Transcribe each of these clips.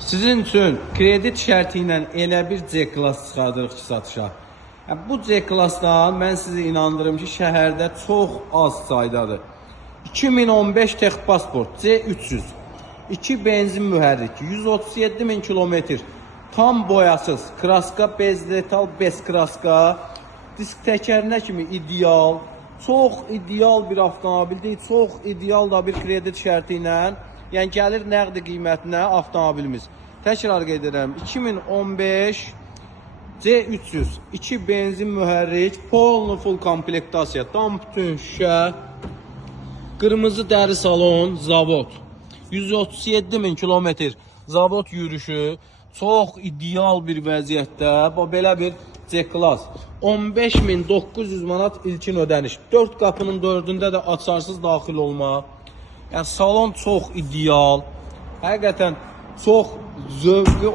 Sizin üçün kredit şərti ilə elə bir C-klass çıxardırıq ki, satışa. Bu C-klassdan mən sizi inandırım ki, şəhərdə çox az saydadır. 2015 Texpasport C300, 2 benzin mühərrik, 137.000 kilometr, tam boyasız, kraska bez detal, bez kraska, disk təkərinə kimi ideal, çox ideal bir avtomobildir, çox ideal da bir kredit şərti ilə. Yəni gəlir nəqdi qiymətinə avtomobilimiz. Təkrar qeyd edirəm. 2015 C300, 2 benzin mühərrik, full komplektasiya, tam bütün şüşə, qırmızı dəri salon, zavod. 137.000 kilometr zavod yürüyüşü, çox ideal bir vəziyyətdə. Belə bir C-klass. 15.900 manat ilkin ödəniş. 4 qapının 4-ündə də açarsız daxil olma. Yəni salon çox ideal. Həqiqətən çox zövqlü,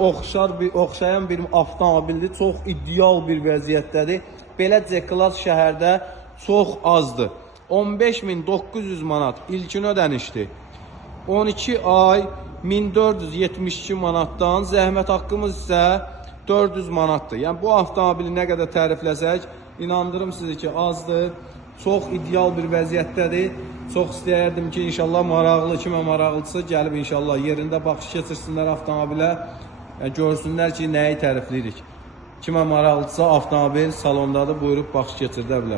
oxşayan bir avtomobildir. Çox ideal bir vəziyyətdədir. Belə C-klass şəhərdə çox azdır. 15.900 manat ilkin ödənişdir. 12 ay 1472 manatdan, zəhmət haqqımız isə 400 manatdır. Yəni bu avtomobili nə qədər tərifləsək, inandırım sizi ki, azdır. Çox ideal bir vəziyyətdədir. Çox istəyərdim ki, inşallah maraqlı, kimə maraqlıdırsa gəlib inşallah yerində baxış keçirsinlər avtomobilə. Görsünlər ki, nəyi tərifləyirik. Kimə maraqlıdırsa avtomobil salondadır, buyurub baxış keçirdə bilər.